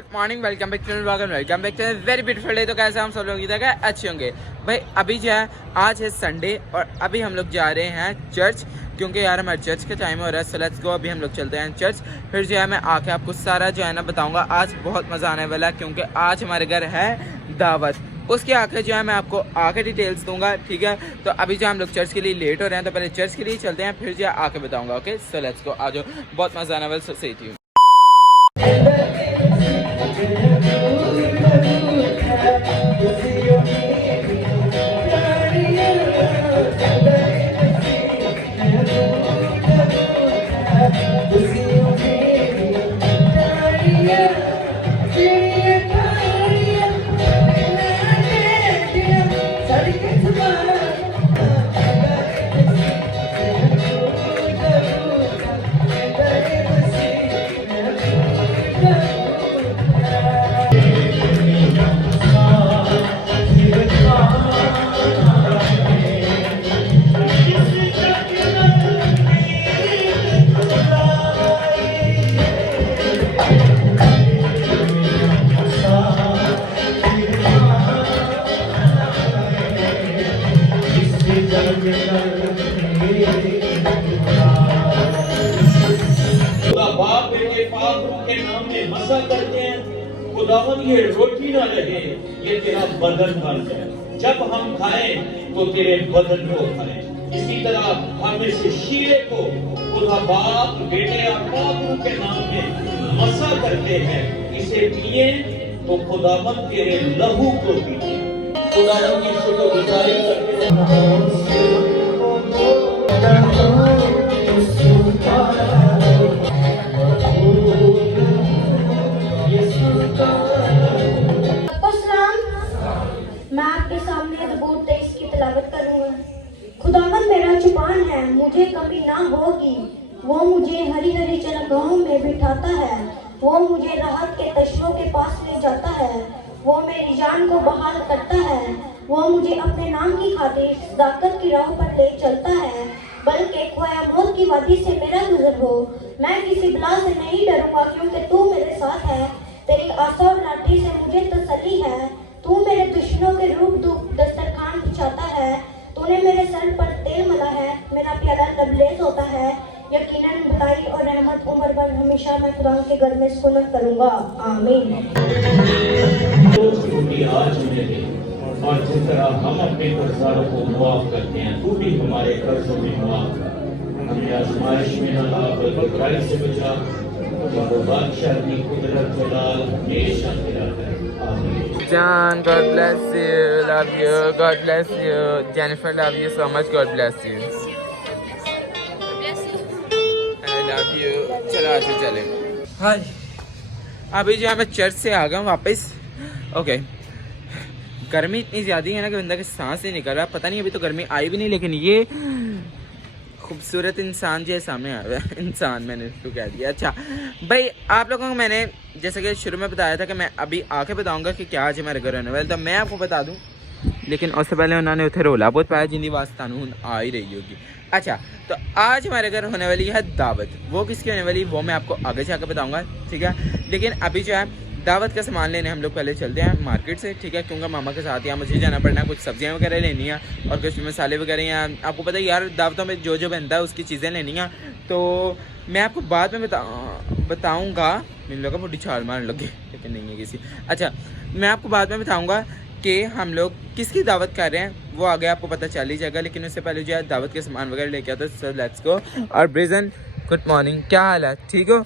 Good morning, welcome back to very beautiful day. तो कैसे हम सब लोग इधर का अच्छे होंगे भाई। अभी जो है आज है संडे और अभी हम लोग जा रहे हैं चर्च, क्योंकि यार हमारे चर्च का टाइम हो रहा है। सो लेट्स गो, अभी हम लोग चलते हैं चर्च। फिर जो है मैं आके आपको सारा जो है ना बताऊंगा। आज बहुत मज़ा आने वाला है क्योंकि आज हमारे घर है दावत। उसके आके जो है मैं आपको आके डिटेल्स दूंगा, ठीक है। तो अभी जो हम लोग चर्च के लिए लेट हो रहे हैं, तो पहले चर्च के लिए चलते हैं, फिर जो है आके बताऊंगा। ओके सो लेट्स गो, आ जाओ, बहुत मज़ा आने वाला। So stay tuned. बाप बेटे पाक रूह के नाम में मसा करते हैं। खुदावन ये रोटी ना रहे, ये तेरा बदन बन जाए। जब हम खाएं तो तेरे बदन को खाएं। इसी तरह हम इस शीरे को खुदा बाप बेटे और पाक रूह के नाम में मसा करते हैं। इसे पिए तो खुदावन तेरे लहू को पिए। खुदावन की शुक्रगुजारी करते हैं। मैं आपके सामने ज़बूर 23 की तिलावत करूंगा। खुदावन मेरा चुपान है, मुझे कमी ना होगी। वो मुझे हरी हरी चरागाहों में बिठाता है। वो मुझे राहत के तशरों के पास ले जाता है। वो मेरी जान को बहाल करता है। वो मुझे अपने नाम की खातिर सदाकत की राह पर ले चलता है। बल्कि खोया मौत की वादी से मेरा गुजर हो, मैं किसी बला से नहीं डरूंगा, क्योंकि तू मेरे साथ है। तेरी आसा और लाठी से मुझे तसल्ली है। तू मेरे दुश्मनों के रूप दस्तरखान बिछाता है। तूने मेरे सर पर तेल मला है, मेरा प्याला लबरेज होता है। यकीनन भलाई और रहमत उम्र भर हमेशा मैं खुदा के घर में सुकून करूंगा। आमीन। और जिस तरह हम अपने कर्जदारों को मुआफ करते हैं, तू भी हमारे कर्जों में मुआफ कर। हमें आजमाइश में न ला, बल्कि बुराई से बचा। बादशाह की कुदरत जलाल हमेशा तेरा है। John, God bless you. Love you. God bless you. Jennifer, love you so much. God bless you. I love you. चलो आज चले। हाय, अभी जो है मैं चर्च से आ गया हूँ वापस। ओके, गर्मी इतनी ज़्यादा है ना कि बंदा के सांस नहीं निकल रहा। पता नहीं अभी तो गर्मी आई भी नहीं, लेकिन ये खूबसूरत इंसान जो है सामने आ रहा है। इंसान मैंने तो कह दिया। अच्छा भाई, आप लोगों को मैंने जैसे कि शुरू में बताया था कि मैं अभी आके बताऊंगा कि क्या आज हमारे घर होने वाला, तो मैं आपको बता दूं, लेकिन उससे पहले उन्होंने उसे रोला बहुत पाया जिंदी वास्ता आ ही रही होगी। अच्छा, तो आज हमारे घर होने वाली है दावत। वो किसकी होने वाली वो मैं आपको आगे जाकर बताऊँगा, ठीक है। लेकिन अभी जो है दावत का सामान लेने हम लोग पहले चलते हैं मार्केट से, ठीक है, क्योंकि मामा के साथ यहाँ मुझे जाना पड़ना है। कुछ सब्जियाँ वगैरह लेनी है और कुछ मसाले वगैरह यहाँ, आपको पता है यार दावतों में जो जो बनता है उसकी चीज़ें लेनी है। तो मैं आपको बाद में बताऊँगा। मेरे लोग बुढ़ी छाल मारने लगे, लेकिन नहीं है किसी। अच्छा, मैं आपको बाद में बताऊँगा कि हम लोग किसकी दावत कर रहे हैं, वो आगे आपको पता चल ही जाएगा। लेकिन उससे पहले जो है दावत के सामान वगैरह लेके आता है। So let's go. और ब्रिजन, गुड मॉर्निंग, क्या हाल है? ठीक हो?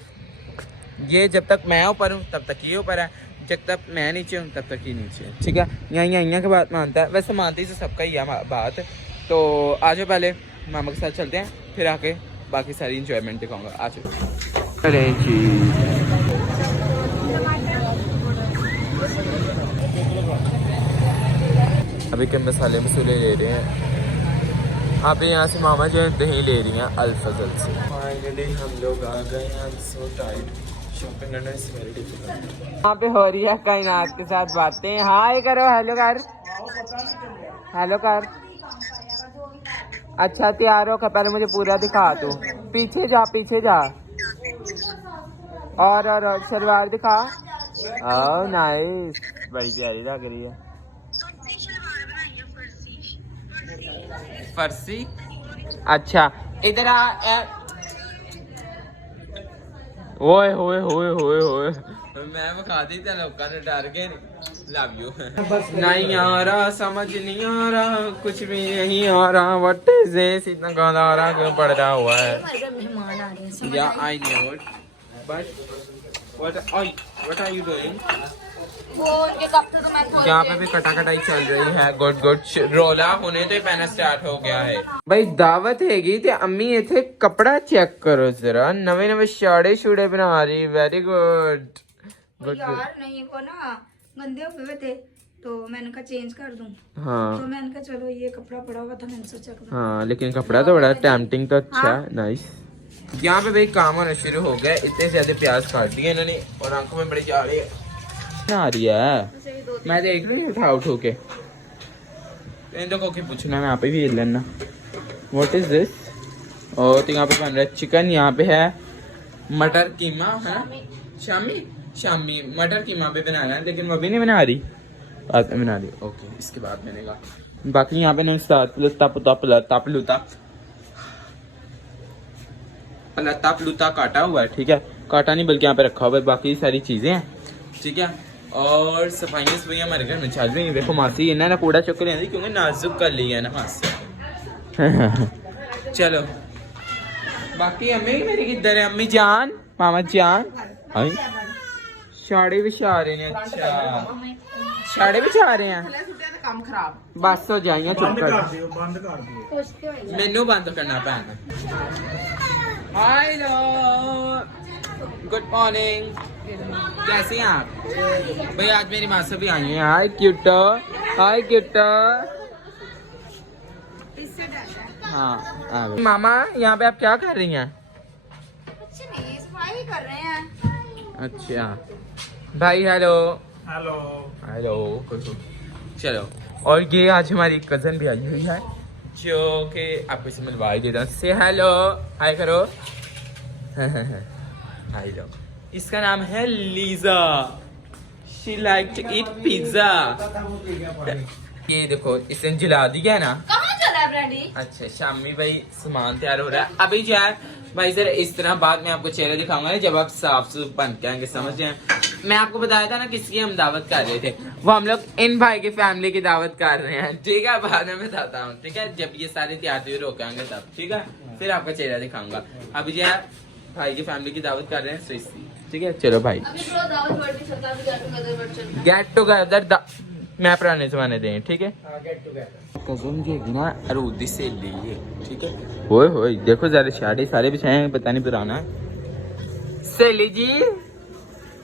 ये जब तक मैं ऊपर हूँ तब तक ये ऊपर है, जब तक मैं नीचे हूँ तब तक ये नीचे है, ठीक है। यहाँ की बात मानता है, वैसे मानते ही सबका ही है बात। तो आज पहले मामा के साथ चलते हैं, फिर आके बाकी सारी इंजॉयमेंट दिखाऊंगा। आज अरे जी, अभी के मसाले मसूले ले रहे हैं। आप यहाँ से मामा जो है दही ले रही हैं अल-फजल से। फाइनली हम लोग आ गए हैं। सो टाइट, शॉपिंग करना इज वेरी डिफिकल्ट। यहाँ पे हो रही है कायनात के साथ बातें। हाय करो, हेलो कर, हेलो कर। अच्छा तैयार हो, पहले मुझे पूरा दिखा तू। पीछे जा, पीछे जा। और सलवार दिखा। ओह नाइस, बड़ी प्यारी लग रही है। फर्सी, अच्छा इधर आ। ओए होए होए होए होए, मैं बखा दी ते लोकां ने डर गए। Love you. नहीं आ रहा, समझ नहीं आ रहा, कुछ भी नहीं आ रहा। व्हाट इज दिस, इतना गाना आ रहा क्यों पड़ रहा हुआ है? मेहमान आ रहे हैं। Yeah I know it, but what are you doing? वो उनके कपड़े तो मैं यहाँ पे भी कटाकटाई चल रही है। गुड गुड, रोला होने तो ही पहना स्टार्ट हो गया है। भाई दावत हैगी ते अम्मी इथे कपड़ा चेक करो जरा, नवे नवे शाड़े शूड़े बना रही। Very good good. यार नहीं, वो ना गंदे हुए थे तो मैंने कहा चेंज कर दूं। हाँ तो मैंने कहा चलो ये कपड़ा पड़ा हुआ था, मैंने सोचा कपड़ा। हाँ, लेकिन कपड़ा तो बड़ा टेम्पटिंग तो अच्छा है। नाइस। यहाँ पे भाई काम होना शुरू हो गया। इतने ज्यादा प्याज काट दिए इन्होंने और आंखों में बड़ी जा रही है आ रही है। मैं देख रही हूँ उठा उठो के। इन लोगों को पूछना, मैं यहाँ पे भी हिल लेना। What is this? और तो यहाँ पे बन रहा है चिकन, यहाँ पे है मटर कीमा है। शामी मटर कीमा पे बनाना है, लेकिन वो भी नहीं बना रही, बाद में बना रही। ओके, इसके बाद मैंने कहा बाकी यहाँ पे ना लता प्लुता काटा हुआ है। ठीक है, काटा नहीं बल्कि यहाँ पे रखा हुआ है, बाकी सारी चीजें हैं। ठीक है, और सफाइयाँ हमारे घर में चल रही हैं। देखो मासी इन्हें ना कूड़ा चुक रही क्योंकि नाजुक कर लिया है ना मासी। चलो बाकी अम्मी मेरी किधर है? अम्मी जान, मामा जान, साड़े बिछा रहे हैं। अच्छा साड़े बिछा रहे हैं, काम खराब बस हो जाइए। चुप कर, बंद कर दियो। मेनू बंद करना पैना। हेलो, गुड मॉर्निंग, कैसे हैं आप? भाई आज मेरी मासी भी आई है। हाय क्यूटो, हाय क्यूटो। हाँ मामा, यहाँ पे आप क्या कर रही हैं? कुछ नहीं, सफाई कर रहे हैं। अच्छा भाई, हेलो हेलो हेलो। चलो, और ये आज हमारी कजन भी आई हुई है जो कि आपको इसे मिलवा देता हूँ। से हेलो, हाय करो। हेलो, इसका नाम है Lisa. She like to eat pizza. ये देखो इसने जला दिया ना। कहाँ चला है ब्रांडी? अच्छा शामी भाई सामान तैयार हो रहा है अभी जाए भाई। जरा इस तरह बाद में आपको चेहरा दिखाऊंगा जब आप साफ सुफ बन के आएंगे, समझ जाए। मैं आपको बताया था ना किसकी हम दावत कर रहे थे, वो हम लोग इन भाई की फैमिली की दावत कर रहे हैं। ठीक है, बाद में बताता हूँ। ठीक है, जब ये सारे तैयार हुए रोकेंगे तब। ठीक है, फिर आपका चेहरा दिखाऊंगा। अभी जो है भाई की फैमिली की दावत कर रहे हैं स्विसी। ठीक है, चलो भाई गेट टुगेदर मैं पुराने जमाने दे। ठीक है, कजन जी की ना अरूद दी सहेली है। ठीक है, होए होए देखो जरा शाड़े सारे बिछाए हैं, पता नहीं पुराना सहेली जी।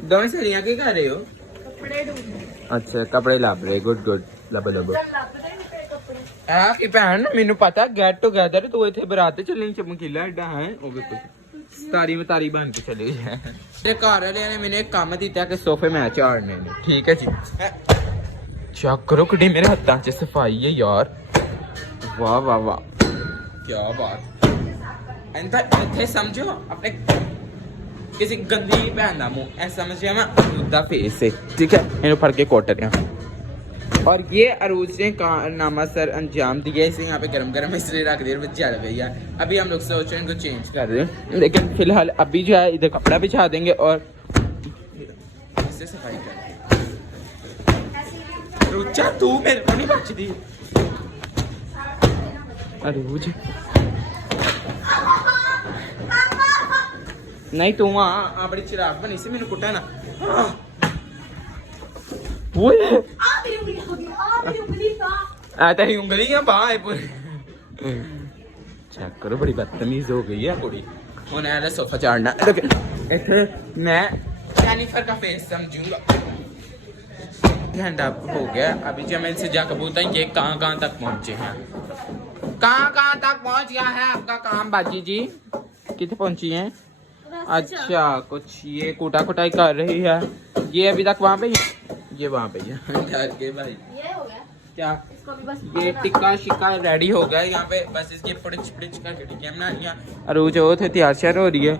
दोनों सहेलियां क्या कर रहे हो? कपड़े ढूंढ। अच्छा कपड़े लाभ रहे, गुड गुड, लबो लबो। की भैन मैनू पता गेट टुगेदर तू इतने बराते चलनी चमकीला एडा है। तारी में तारी बन के चले जाए। मेरे घर वाले ने मैंने एक काम दिता कि सोफे मैं झाड़ने ने। ठीक है जी, चेक करो कि मेरे हत्थों च सफाई है यार। वाह वाह वाह, क्या बात। इतने समझो अपने किसी गंदी भैन का मुंह ऐसा समझिए मैं अरूद का फेस है। ठीक है, इन्हें फड़ के कोट रहा। और ये अरूज ने कारनामा सर अंजाम दिया। इसे यहाँ पे गरम गरम इसलिए रख दिया, जल गई है। अभी हम लोग सोच रहे हैं इनको चेंज कर रहे हैं, लेकिन फिलहाल अभी जो है इधर कपड़ा बिछा देंगे और इससे सफाई करेंगे। रुचा तू मेरे को नहीं बचती। अरूज नहीं तू वहाँ बड़ी चिराग बनी से मैंने कुटा ना। वो तेरी उंगलियां बाहर पूरी। चेक करो बड़ी बदतमीज हो गई है कुड़ी। उन्हें सोफा चाड़ना मैं जेनिफर का फेस समझूंगा। घंटा हो गया अभी जब मैं इनसे जाकर बोलता हूँ ये कहाँ तक पहुँचे हैं, कहाँ तक पहुँच गया है आपका काम बाजी जी? कितने पहुँची हैं? अच्छा कुछ ये कूटा कुटाई कर रही है। ये अभी तक वहाँ पे ही, ये वहाँ पे ही डर के भाई। ये हो गया क्या? इसको भी बस ये टिक्का शिक्का रेडी हो गया यहाँ पे, बस इसकी पुड़िच पुड़िच करके टिक्कियाँ बना लिया। अरूज वो थे तैयार श्यार हो रही है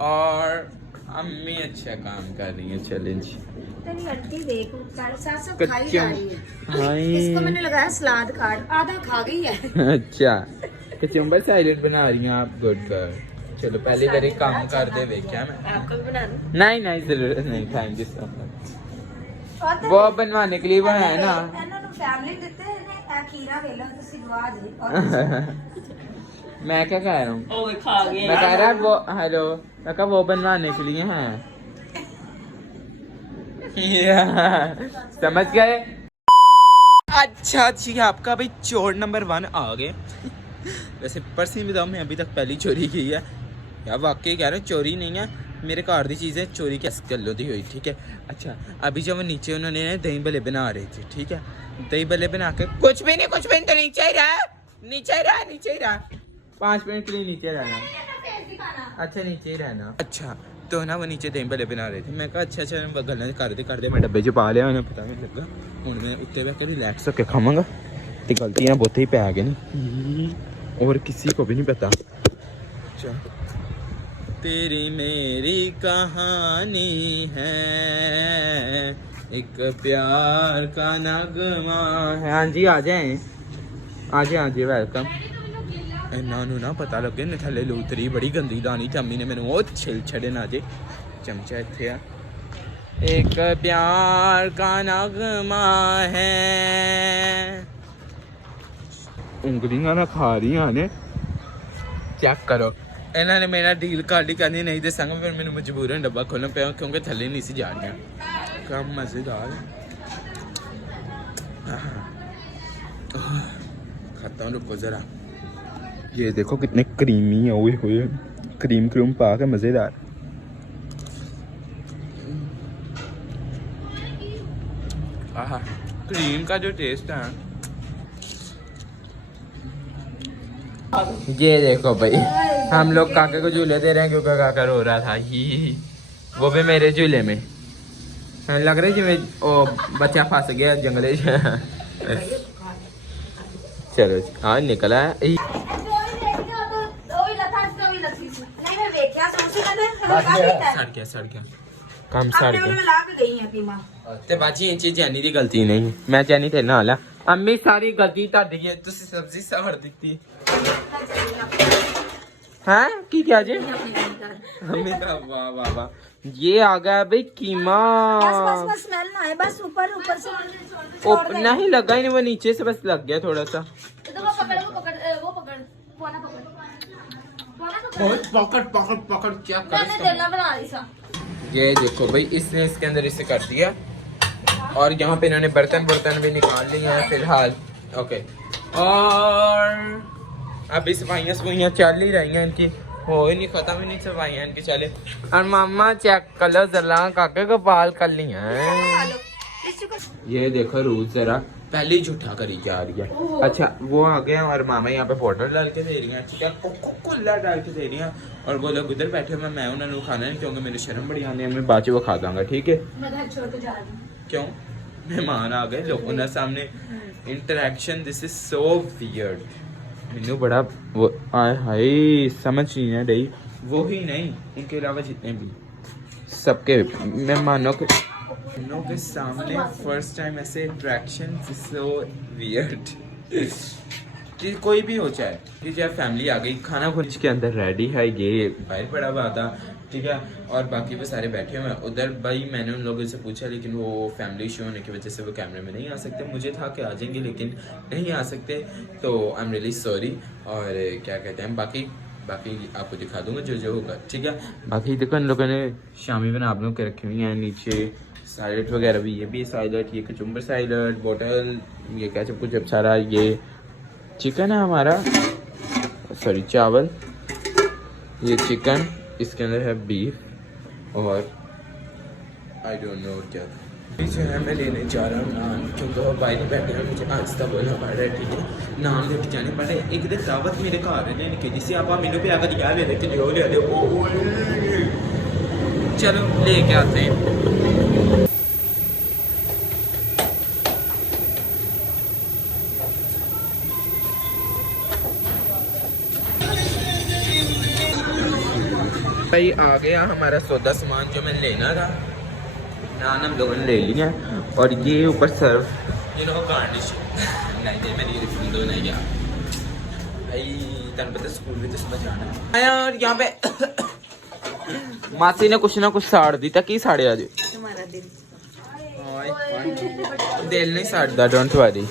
और अम्मी अच्छा काम कर रही है। चैलेंज तेरी हड्डी देख साथ साथ खाई जा रही है। हाय इसको मैंने लगाया सलाद खाट, आधा खा गई है। अच्छा कचुम्बर सैलेड बना रही हैं आप। गुड कर। चलो पहले तेरे काम कर दे वे क्या मैं आपको भी बना दूं? नहीं नहीं जरूरत नहीं। Thank you so much. वो बनवाने के लिए बनाया ना। ਇਹਨਾਂ ਨੂੰ ਫੈਮਿਲੀ ਦਿੱਤੇ ਨੇ ਇਹ ਖੀਰਾ ਵੇਲਾ ਤੁਸੀਂ ਗਵਾ ਦੇ। मैं क्या कह रहा हूँ? ਉਹ ਖਾ ਗਏ मैं कह रहा वो हेलो मैं कहा वो बनवाने के लिए हैं। समझ गए? अच्छा जी आपका भाई चोर नंबर 1 आ गए। वैसे पर्सनली बताऊँ मैं अभी तक पहली चोरी की है यार। वाकई कह रहा हूँ चोरी नहीं है। मेरे घर की चीज़ें चोरी कैसे कर लो हुई। ठीक है अच्छा अभी जब नीचे उन्होंने दही भले बना रहे थे। ठीक है दही भले बना के कुछ भी नहीं तो नीचे ही रहा 5 मिनट के लिए नीचे रहना। अच्छा नीचे ही रहना। अच्छा तो ना वो नीचे दही भले बना रहे थे। मैं कहा अच्छा गल्ला करते मैं डब्बे च पा लिया उन्हें पता नहीं लगा। हूँ मैं उत्ते बह के रिलैक्स होकर खावांगा तो गलतियाँ बहुत ही पै गई नहीं और किसी को भी नहीं पता। अच्छा तेरी मेरी कहानी है एक प्यार का नगमा है। हाँ जी आ जाए वेलकम। इन्हों ना पता लगे ने थले लूतरी बड़ी गंदी दानी चम्मी ने मैंने वो छिल छड़े ना जे चमचा इत्थे आ। एक प्यार का नगमा है उंगलियां ना खा रही ने। चेक करो इन्होंने मेरा डील कार्ड ही करनी नहीं दसांगा फिर मैंने मजबूरन डब्बा खोलना पे क्योंकि थले नहीं सी जा रही। कम मजेदार खाता हूँ। रुको जरा ये देखो कितने क्रीमी है हुए क्रीम पा के मजेदार। आहा क्रीम का जो टेस्ट है। ये देखो भाई हम लोग काके को झूले दे रहे हैं क्योंकि काका रो रहा था ही वो भी मेरे झूले में लग रही जिम्मे ओ बच्चा फंस गया जंगले। चलो हाँ निकला है। सड़ गया काम सड़ गया ते बाजी इन चीज जैनी दी गलती नहीं। मैं जैनी तेरे नाल है। अम्मी सारी गलती ਤੁਹਾਡੀ ਹੈ ਤੁਸੀਂ सब्जी साड़ ਦਿੱਤੀ हैं की क्या जी अम्मी का वाह वाह वाह ये आ गया भाई कीमा। बस स्मेल ना आए बस ऊपर से नहीं लगा ही नहीं वो नीचे से बस लग गया थोड़ा सा। तो वो पकड़ पकड़ क्या मैंने देना बना रही सा। ये देखो भाई इसने इसके अंदर इसे कर दिया और यहाँ पे इन्होंने बर्तन भी निकाल लिए हैं फिलहाल। ओके और अभी सफाइयाँ चल ही रही हैं इनकी हो ही नहीं खत्म ही नहीं सफाइयाँ इनकी चले। और मामा चेक कलर जला काके को बाल कर ली हैं। ये देखो रूज जरा पहले ही झूठा करी जा रही है। अच्छा वो आ गया और मामा यहाँ पे पाउडर डाल के दे रही हैं। ठीक है कोला डाल के दे रही हैं और वो लोग उधर बैठे हुए मैं उन्होंने खाना नहीं क्योंकि मेरी शर्म बड़ी आने मैं बाद वो खा दूंगा। ठीक है क्यों मेहमान आ गए लोगों ने सामने interaction this is so weird. मैनू बड़ा वो आए हाय समझ नहीं है रही वो ही नहीं उनके अलावा जितने भी सबके मेहमानों के सामने फर्स्ट टाइम ऐसे इंटरेक्शन सो वियर्ड कि कोई भी हो चाहे कि जब फैमिली आ गई खाना खुद के अंदर रेडी है ये बाहर पड़ा हुआ था। ठीक है और बाकी वो सारे बैठे हुए हैं उधर। भाई मैंने उन लोगों से पूछा लेकिन वो फैमिली इशू होने की वजह से वो कैमरे में नहीं आ सकते। मुझे था कि आ जाएंगे लेकिन नहीं आ सकते तो आई एम रियली सॉरी। और क्या कहते हैं बाकी आपको दिखा दूंगा जो होगा। ठीक है बाकी देखो इन लोगों ने शामी बना आप लोग के रखी हुई हैं नीचे सैलेड वगैरह भी। ये भी सैलेड ये कचुम्बर सैलेड बोतल ये क्या सब कुछ अब सारा ये चिकन है हमारा सॉरी चावल ये चिकन इसके अंदर है बीफ और आई डोंट नो क्या जो है मैं लेने जा रहा हूँ नान क्योंकि वो बाहर बैठे हैं मुझे आहिस्ता बोलना पड़ रहा है। ठीक है नान लेके जाने पड़ रहे। एक दिन दावत मेरे घर ने कि जिससे आप मैनू भी आकर दिया ले लेके जो ले दो चलो लेके आते हैं। भाई आ गया हमारा सौदा सामान जो मैं लेना था। नान हम लोगों ने ले लिया और ये ऊपर सर्व गार्निश नहीं दे मेरी रिफिल दो नहीं गया भाई तन पता स्कूल में तो समझ आना आया। और यहाँ पे मासी ने कुछ ना कुछ साड़ दी था की साड़े आज तुम्हारा दिल दिल नहीं साड़ता डोंट वरी।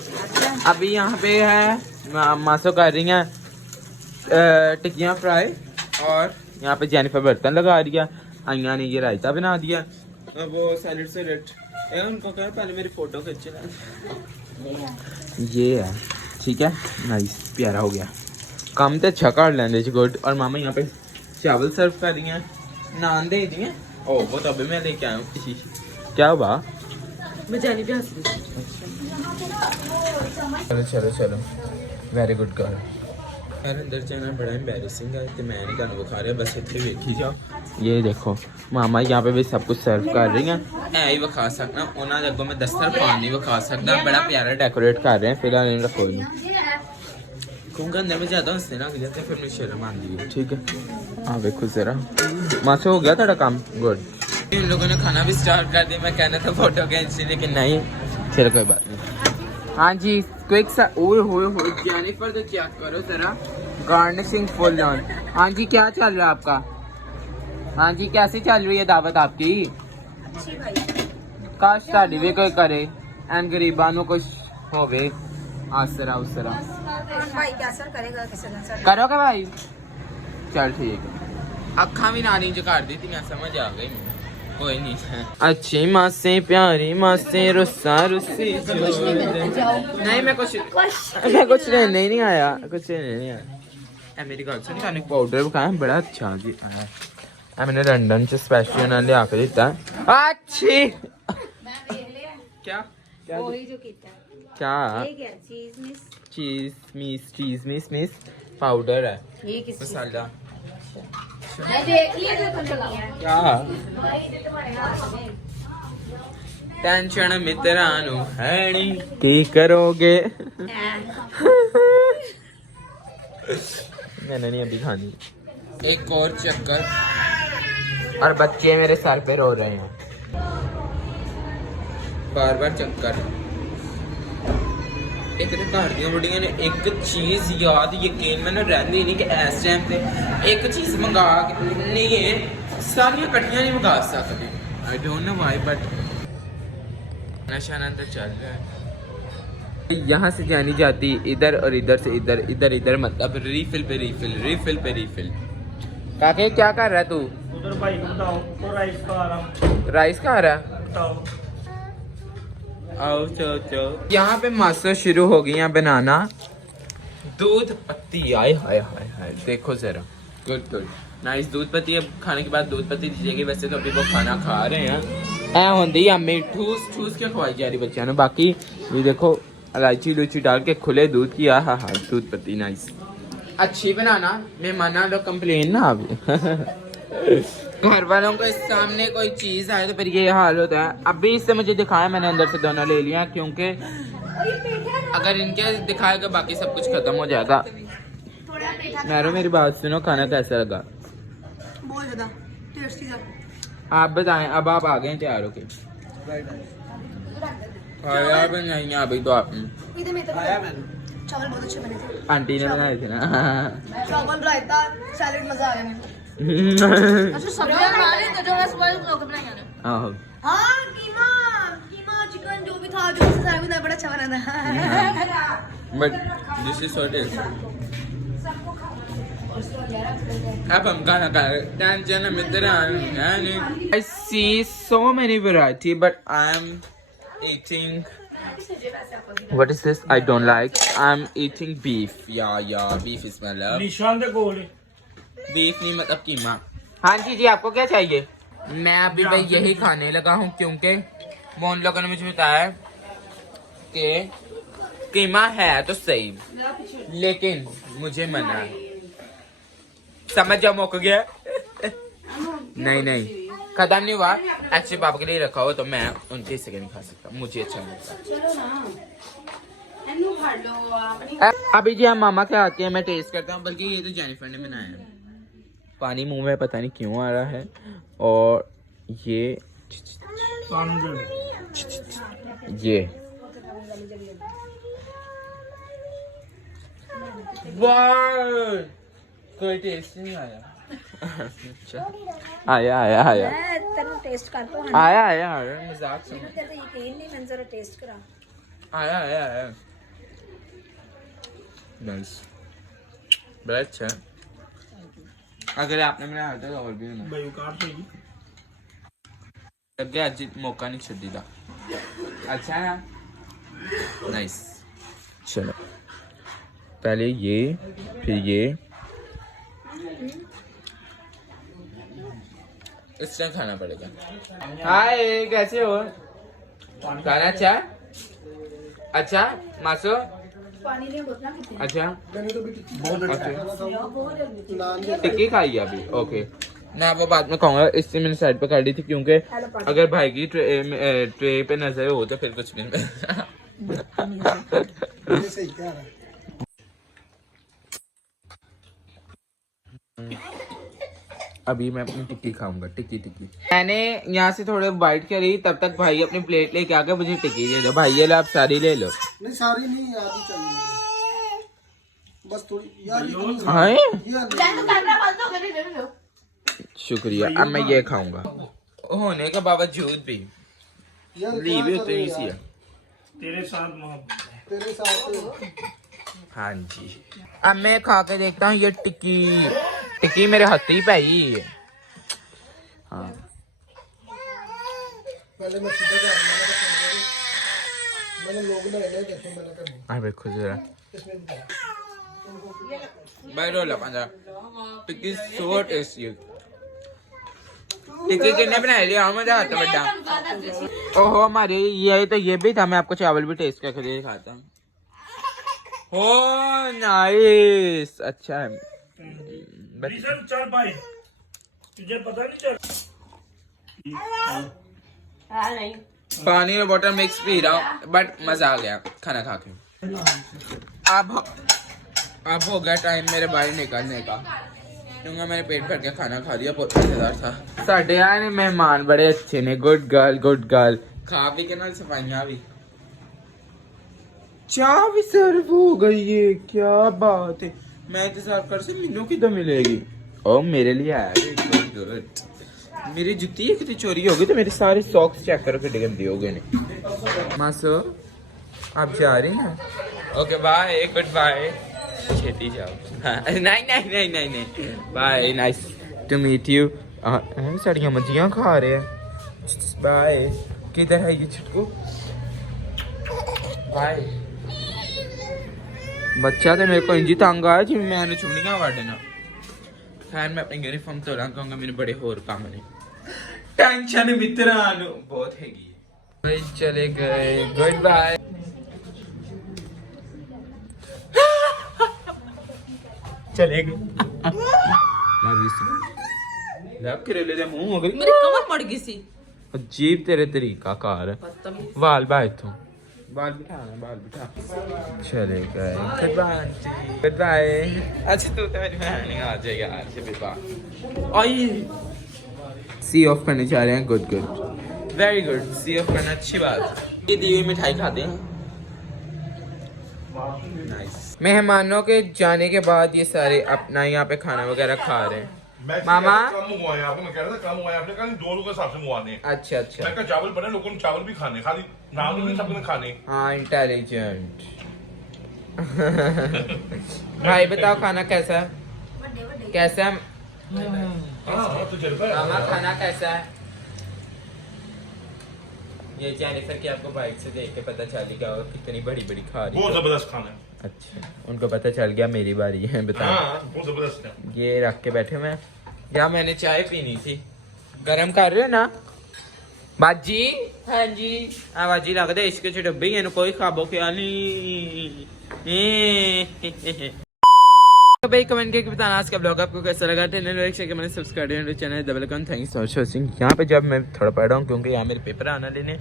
अभी यहाँ पे है मासो कर रही हैं टिक्कियाँ फ्राई और यहाँ पे जेनिफर बर्तन लगा रही है। आइया ने ये रायता बना दिया। वो सैलेड उनको कहा पहले मेरी फोटो खींच ले। ये है ठीक है नाइस प्यारा हो गया काम तो अच्छा कर लेंगे जी गुड। और मामा यहाँ पे चावल सर्व कर रही हैं नान दे दी हैं। ओ वो तो अभी मैं लेके आया हूँ क्या हुआ मैं जानी भी हंस चलो चलो चलो वेरी गुड गर्ल। यार अंदर जाना बड़ा एम्बैरेसिंग है तो मैं नहीं करना बखा रहा बस इतने वेखी जाओ। ये देखो मामा यहाँ पे भी सब कुछ सर्व कर रही हैं ऐ ही विखा सकना उन्होंने अगों मैं दस्तरखान नहीं विखा सकता बड़ा प्यारा डेकोरेट कर रहे हैं फिलहाल इन रखो नहीं क्योंकि अंदर में ज़्यादा हंसते ना जाते फिर मुझे शर्म आती है। ठीक है हाँ देखो ज़रा मासे हो गया तेरा काम गुड। इन लोगों ने खाना भी स्टार्ट कर दिया। मैं कहना था फोटो खींच लेकिन नहीं चलो कोई बात नहीं। हाँ जी क्विक सा ओए होए हो जेनिफर तो चेक करो जरा गार्निशिंग फुल ऑन। हाँ जी क्या चल रहा है आपका। हाँ जी कैसी चल रही है दावत आपकी। अच्छी भाई काश साड़ी भी कोई करे एंड गरीबां नु कुछ होवे आसरा उसरा भाई क्या असर करेगा किसी दिन सर करोगे भाई चल ठीक है। अखा भी नानी जो कर दी थी मैं समझ आ गई कोई नहीं है। अच्छी मासे प्यारी मासे रुस्सा रुस्सी नहीं मैं कुछ नहीं आया कुछ नहीं आया। मेरी गल सुन थाने पाउडर खाया बड़ा अच्छा जी आया मैंने लंदन से स्पेशल ना लिया के दिता। अच्छी क्या क्या वही जो कीता है क्या ये क्या चीज मिस पाउडर है ये किस मसाला मैं देख लिया जो तुम लगाया क्या टेंशन मित्रानु है नहीं की करोगे। मैंने नहीं अभी खानी। एक और चक्कर और बच्चे मेरे सर पे रो रहे हैं बार बार चक्कर। एक तो घर दी बुढ़िया ने एक चीज याद यकीन मैंने रहती नहीं कि इस टाइम पे एक चीज मंगा के नहीं है सारियां कट्टियां नहीं मंगा सकते। I don't know why but नशा अंदर चल रहा है। यहाँ से जानी जाती इधर और इधर से इधर इधर इधर मतलब रिफिल पे रिफिल। काके क्या कर रहा है तू उधर भाई को बताओ तो राइस खा रहा हूँ राइस खा रहा है। बताओ आओ चो यहाँ पे मास्टर शुरू हो गई हैं बनाना दूध पत्ती। आए हाय हाय हाय देखो जरा गुड नाइस दूध पत्ती। अब खाने के बाद दूध पत्ती दीजिएगी। वैसे तो अभी वो खाना खा रहे हैं ऐ होंगी हमें ठूस के खवाई जा रही बच्चों ने। बाकी ये देखो इलायची लूची डाल के खुले दूध की हाँ दूध पत्ती नाइस अच्छी बनाना मेहमाना लोग कंप्लेन ना आवे। घर वालों के सामने कोई चीज आए तो फिर ये हाल होता है। अभी इससे मुझे दिखाया मैंने अंदर से दोनों ले लिया क्योंकि अगर इनके दिखाएगा बाकी सब कुछ खत्म हो जाएगा। मैरो मेरी बात सुनो खाना कैसा लगा बहुत ज्यादा टेस्टी था। आप बताएं अब आप आ गए तैयार होके यार नहीं अभी तो आपने इधर में तो चावल बहुत अच्छे बने थे आंटी ने बनाए थे ना। चावल रायता सैलेड मजा आ गया मेरे अच्छा सब्जियां बना ली तो जो मैं सुबह लोग बनाएंगे आहो हाँ कीमा चिकन जो भी था जो सारा कुछ बड़ा अच्छा बना था but this is what is अब हम खाना खा रहे tension Mitra I see so many variety but I am eating what is this I don't like I'm eating beef yeah beef is my love निशान दे गोल बीफ नहीं मतलब कीमा। हाँ जी आपको क्या चाहिए। मैं अभी भाई यही खाने लगा हूँ क्योंकि वो उन लोगों ने मुझे बताया कि कीमा है तो सही लेकिन मुझे मना है। समझ जाओ मुक गया। नहीं खत्म नहीं हुआ एक्चुअली पापा के लिए रखा हो तो मैं उनके हिस्से नहीं खा सकता मुझे अच्छा नहीं लगता। अभी जी हम मामा के आते हैं मैं टेस्ट करता हूँ बल्कि ये तो जेनिफर ने बनाया है पानी मुंह में पता नहीं क्यों आ रहा है। और ये वाह कोई टेस्ट नहीं आया। अच्छा आया तेरे टेस्ट कर तो आया मजाक से तेरे तो यकीन नहीं मैंने जरा टेस्ट करा आया नाइस बड़ा अच्छा है। अगर आपने बनाया तो और भी होना भाई काट देगी लगे आज मौका नहीं छड़ी दा। अच्छा है ना नाइस। चलो पहले ये फिर ये इस टाइम खाना पड़ेगा। हाय कैसे हो? खाना अच्छा मासो पानी नहीं बोतना कितने अच्छा टिक्की खाई अभी ओके ना वो बाद में खाऊंगा। इससे मैंने साइड पे कर दी थी क्योंकि अगर भाई की ट्रे पे नजर हो तो फिर कुछ भी अभी मैं अपनी टिक्की खाऊंगा। टिक्की मैंने यहाँ से थोड़े बाइट करी तब तक भाई अपनी प्लेट लेके आके मुझे टिक्की दे दो। भाई ये लो आप सारी ले लो। नहीं सारी नहीं आधी चाहिए बस थोड़ी यार हाँ कैमरा बंद हो गया ले लो। शुक्रिया। अब मैं ये खाऊंगा होने के बावजूद भी ली भी उतनी ही सी है तेरे साथ मोहब्बत है तेरे साथ। हाँ जी अब मैं खा के देखता हूँ ये टिक्की मेरे हाथ ही पाई है। हाँ पहले मैं सीधा जा मैंने लोग ना ले देखे मैंने कर अरे खुद जरा इसमें भाई रोला पंजा टिक्की सो टेस्टी टिक्की कितने बनाए लिया मजा आता बड़ा। ओहो हमारे ये भी था। मैं आपको चावल भी टेस्ट करके दिखाता हूँ। हो नाइस अच्छा है। चल भाई तुझे पता नहीं चल नहीं पानी और वाटर मिक्स पी रहा हूँ बट मजा आ गया खाना खा के। अब हो गया टाइम मेरे बाहर निकलने का क्योंकि मैंने पेट भर के खाना खा दिया। बहुत मजेदार था। साढ़े आए मेहमान बड़े अच्छे ने। गुड गर्ल खा पी के ना सफाइयाँ भी चाय भी सर्व हो गई है। क्या बात है। मैं इंतजार कर से मिनू किधर मिलेगी। ओ मेरे लिए आया गुड। मेरी जुत्ती है कितनी चोरी होगी तो मेरे सारे सॉक्स चेक करो कितने गंदे हो गए ने। मासो आप जा रही हैं? ओके बाय गुड बाय छेती जाओ। नहीं bye nice to meet you. साड़ियाँ मजियाँ खा रहे हैं। बाय किधर है ये छुटकू? बाय बच्चा तो मेरे को इंजी तंग आया जी मैंने चुमनियाँ वाड़ना। खैर मैं अपनी यूनिफॉर्म तो रंग कहूँगा मेरे बड़े होर काम ने टेंशन मित्रानु बहुत हैगी। भाई चले गए गुड बाय। चले गए लव करेले दे मुंह हो गई मेरी कमर मड़ गई सी। अजीब तेरे तरीका कार वाल बाय तू बाल बिठा चले गए गुड बाय। अच्छा तू तो मेरी बहन नहीं आ जाएगा यार से बेबा आई सी ऑफ करने जा रहे हैं। Good very good see off करना अच्छी बात। ये दी हुई मिठाई खाते हैं। नाइस। मेहमानों के जाने के बाद ये सारे अपना यहाँ पे खाना वगैरह खा रहे हैं। मामा कम मंगवाए आपको मैं कह रहा था कम मंगवाए आपने कहा 2 लोगों के हिसाब से मंगवाने हैं। अच्छा मैं कहा चावल बने लोगों ने चावल भी खाने खाली नाम नहीं सबने खाने। हाँ इंटेलिजेंट। भाई बताओ खाना कैसा है? कैसा है हाँ तो चल पाए मामा खाना कैसा है? ये जेनिफर की आपको बाइक से देख के पता चल गया कितनी बड़ी खा रही बहुत है। जबरदस्त खाना है। अच्छा उनको पता चल गया मेरी बारी है बताओ। हाँ बहुत जबरदस्त है। ये रख के बैठे मैं या मैंने चाय पीनी थी। गरम कर रहे हो ना बाजी? हाँ जी हाँ बाजी लगता है इसके डब्बे ही कोई खाबो क्या नहीं। तो भाई कमेंट करके बताना आज का ब्लॉग आपको कैसा लगा। मैंने subscribe channel double account thank you so much watching. यहाँ पे जब मैं थोड़ा पढ़ रहा हूँ क्योंकि यहाँ मेरे पेपर आना लेने।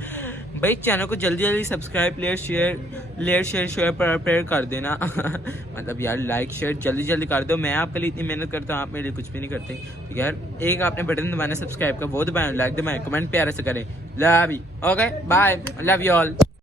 भाई चैनल को जल्दी जल्दी सब्सक्राइब शेयर पर कर देना मतलब यार लाइक शेयर जल्दी जल्दी कर दो। मैं आपके लिए इतनी मेहनत करता हूँ, आप मेरे लिए कुछ भी नहीं करते। तो यार एक आपने बटन दबाना सब्सक्राइब का, वो दबाएं, लाइक दबाएं, कमेंट प्यारे से करें। Love you, okay bye, love you all.